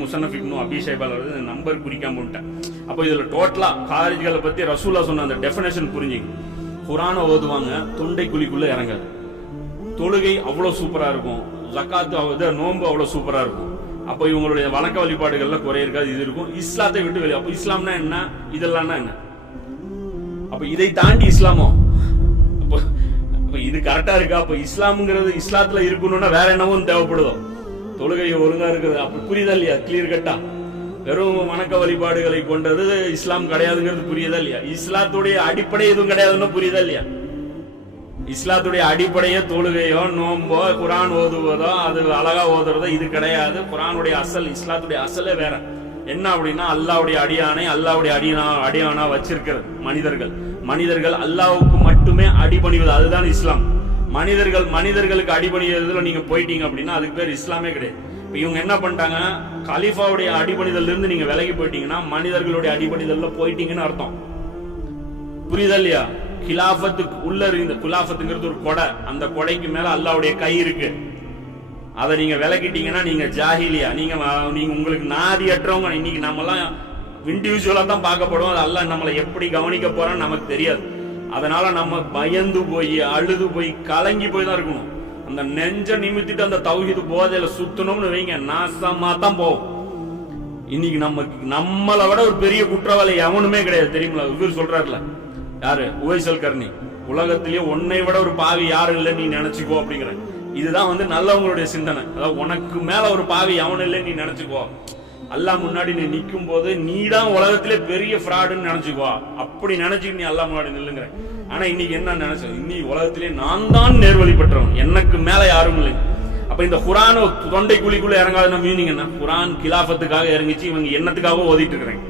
முசன்னஃப் இப்னு அபீ ஷைபால வருது, நம்பர் குறிக்காம விட்டேன். அப்போ இதுல டோட்டலா காரிஜ்களை பத்தி ரசூலா சொன்ன அந்த டெஃபினேஷன் புரிஞ்சுங்க. குர்ஆனை ஓதுவாங்க, தொண்டை குழிக்குள்ள இறங்காது. தொழுகை அவ்வளவு சூப்பரா இருக்கும், ஜக்காத்து நோன்பு அவ்வளவு சூப்பரா இருக்கும். அப்போ இவங்களுடைய வணக்க வழிபாடுகள்ல குறை இருக்காது, இது இருக்கும். இஸ்லாத்தை விட்டு வெளியே. அப்போ இஸ்லாம்னா என்ன, இதெல்லாம்னா என்ன? அப்ப இதை தாண்டி இஸ்லாமோ? அப்ப இது கரெக்டா இருக்கா? அப்ப இஸ்லாம்ங்கிறது இஸ்லாத்துல இருக்கணும்னா வேற என்னவும் தேவைப்படுதோ? தொழுகை ஒழுங்கா இருக்குது, அப்படி புரியுதா இல்லையா? கிளியர் கட்டா வெறும் வணக்க வழிபாடுகளை கொண்டது இஸ்லாம் கிடையாதுங்கிறது புரியுதா இல்லையா? இஸ்லாத்துடைய அடிப்படை எதுவும் கிடையாதுன்னு புரியுதா இல்லையா? இஸ்லாத்துடைய அடிப்படையே தொழுகையோ நோம்போ குர்ஆன் ஓதுவதோ அது அழகா ஓதுறதோ இது கிடையாது. குர்ஆனுடைய அசல், இஸ்லாத்துடைய அசலே வேற. என்ன அப்படின்னா அல்லாஹ்வுடைய அடியானை அல்லாஹ்வுடைய அடியானா வச்சிருக்கிறது மனிதர்கள் அல்லாஹ்வுக்கு மட்டுமே அடிபணிவது, அதுதான் இஸ்லாம். மனிதர்களுக்கு அடிபணியதுல நீங்க போயிட்டீங்க அப்படின்னா அதுக்கு பேர் இஸ்லாமே கிடையாது. இப்ப இவங்க என்ன பண்ணிட்டாங்க, கலீஃபாவுடைய அடிபணிதல் இருந்து நீங்க விலகி போயிட்டீங்கன்னா மனிதர்களுடைய அடிபணிதல்ல போயிட்டீங்கன்னு அர்த்தம். புரியுதா இல்லையா? கிலாஃபத்துக்கு உள்ள இருந்த, குலாஃபத்துங்கிறது ஒரு கொடை, அந்த கொடைக்கு மேல அல்லாஹ்வுடைய கை இருக்கு. அதை நீங்க விலகிட்டீங்கன்னா நீங்க ஜாஹிலியா, நீங்க உங்களுக்கு நாதியற்றவங்க. இன்னைக்கு நம்ம எல்லாம் இண்டிவிஜுவலா தான் பார்க்கப்படுவோம். அது அல்லாஹ் நம்மளை எப்படி கவனிக்க போறான்னு நமக்கு தெரியாது. அதனால நம்ம பயந்து போய் அழுது போய் கலங்கி போய் தான் இருக்கணும். அந்த நெஞ்ச நிமித்திட்டு அந்த தௌஹீது போதையில சுத்தணும்னு வைங்க, நாசமா தான் போகும். இன்னைக்கு நம்மளை விட ஒரு பெரிய குற்றவாளி எவனுமே கிடையாது, தெரியுங்களா? இவர் சொல்றாருல, யாரு? உவைசல் கர்ணி. உலகத்திலேயே உன்னை விட ஒரு பாவி யாரும் இல்லை நீ நினைச்சுக்கோ அப்படிங்கிற. இதுதான் நல்லவங்களுடைய சிந்தனை. அதாவது உனக்கு மேல ஒரு பாவி எவனும் இல்லை நீ நினைச்சுக்கோ. அல்லாஹ் முன்னாடி நீ நிற்கும் போது நீ தான் உலகத்திலே பெரிய ஃப்ராடுன்னு நினைச்சுக்கோ. அப்படி நினைச்சுட்டு நீ அல்லாஹ் முன்னாடி நில்லுங்கிற. ஆனா இன்னைக்கு என்ன நினைச்ச, இன்னைக்கு உலகத்திலே நான் தான் நேர்வழி பெற்றவன், எனக்கு மேல யாரும் இல்லை. அப்ப இந்த குர்ஆன் தொண்டை குழிக்குள்ள இறங்காதுன்னா மீனிங் என்ன? குர்ஆன் கிலாஃபத்துக்காக இறங்கிச்சு, இவங்க என்னத்துக்காக ஓதிட்டு இருக்கிறாங்க.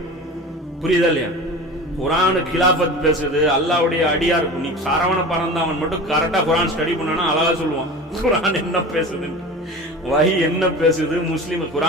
புரியுதா இல்லையா? குர்ஆன் கிலாஃபத் பேசுது, அல்லாஹ்வுடைய அடியார். நீ சரவண பறந்தவன் மட்டும் கரெக்டா குர்ஆன் ஸ்டடி பண்ணானா அழகா சொல்லுவான் குர்ஆன் என்ன பேசுதுன்னு, வஹி என்ன பேசுது, முஸ்லிம் குர்ஆன்